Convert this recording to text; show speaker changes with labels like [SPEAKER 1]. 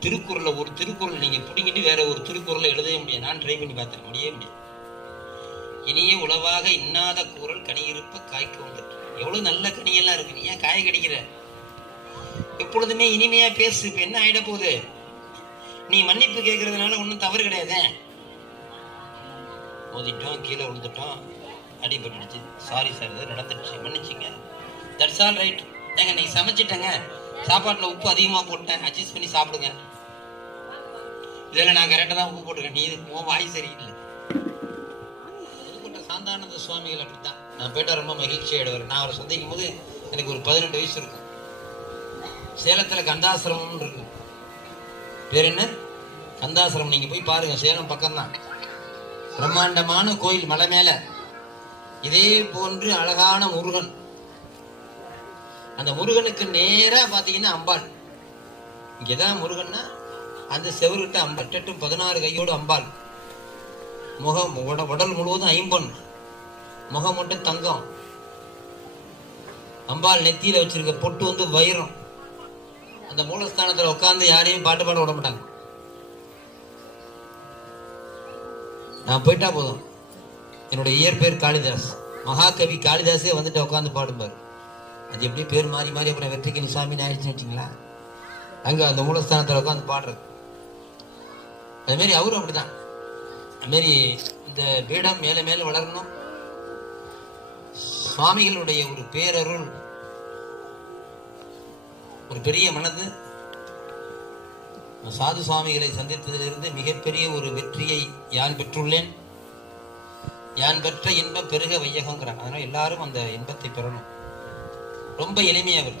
[SPEAKER 1] திருக்குறளை ஒரு திருக்குறள் நீங்க பிடிங்கிட்டு வேற ஒரு திருக்குறளை எழுதவே முடியாது. நான் ட்ரை பண்ணி பார்த்தேன் முடியவே முடியாது. இனிய உளவாக இன்னாத குரல் கனியிருப்ப காய்க்கு வந்துட்டு எவ்வளவு நல்ல கனியெல்லாம் இருக்கு. நீ ஏன் காய கடிக்கிற? எப்பொழுதுமே இனிமையா பேசு. இப்ப என்ன ஆயிட போகுது? நீ மன்னிப்பு கேட்கறதுனால ஒன்றும் தவறு கிடையாதே. மோதிட்டோம் கீழே விழுந்துட்டோம். அடிபட்டுடுச்சு. சாரி சார் இது நடந்துடுச்சு. மன்னிச்சிங்க. தட்ஸ் ஆல் ரைட் ஏங்க நீ சமைச்சிட்டேங்க. சாப்பாட்டில் உப்பு அதிகமாக போட்டேன். அட்ஜஸ்ட் பண்ணி சாப்பிடுங்க. இதில் நான் கரெக்டாக தான் உப்பு போட்டிருக்கேன் நீ உன் வாய் சரியில்லை. புதுக்கோட்டை சாந்தானந்த சுவாமிகள் அப்படித்தான். நான் போயிட்டா ரொம்ப மகிழ்ச்சி ஆயிடுவார். நான் அவரை சந்திக்கும் போது எனக்கு ஒரு பதினெட்டு வயசு இருக்கும். சேலத்தில் கந்தாசிரமம்னு இருக்கு. பேர் என்ன? கந்தாசிரமம். நீங்கள் போய் பாருங்க சேலம் பக்கம்தான். பிரம்மாண்டமான கோயில் மலை மேலே. இதே போன்று அழகான முருகன். அந்த முருகனுக்கு நேராக பார்த்தீங்கன்னா அம்பாள். இங்கதான் முருகன்னா அந்த செவருகிட்ட ஐம்பத்தெட்டு பதினாறு கையோடு அம்பாள். முகம் உட- உடல் முழுவதும் ஐம்பொன். முகம் மட்டும் தங்கம். அம்பாள் நெத்தியில வச்சிருக்க பொட்டு வந்து வைரம். அந்த மூலஸ்தானத்தில் உட்காந்து யாரையும் பாட்டு பாட விட மாட்டாங்க. நான் போயிட்டா போதும். என்னோட இயற்பெயர் காளிதாஸ். மகாகவி காளிதாஸே வந்துட்டு உட்காந்து பாடும்பார். அது எப்படி பேர் மாறி மாறி அப்புறம் வெற்றிக்கு சாமின்னு ஆயிடுச்சுன்னு வச்சிங்களா அங்கே அந்த மூலஸ்தானத்தில் உட்காந்து பாடுறது. அது அவரும் அப்படிதான். அது இந்த பீடம் மேலே மேலே வளரணும். சுவாமிகளுடைய ஒரு பேரருள் ஒரு பெரிய மனது சாது சுவாமிகளை சந்தித்ததிலிருந்து மிகப்பெரிய ஒரு வெற்றியை யான் பெற்றுள்ளேன்? யான் பெற்ற இன்பம் பெருக வையகங்கிறாங்க அதனால எல்லாரும் அந்த இன்பத்தை பெறணும். ரொம்ப எளிமையவர்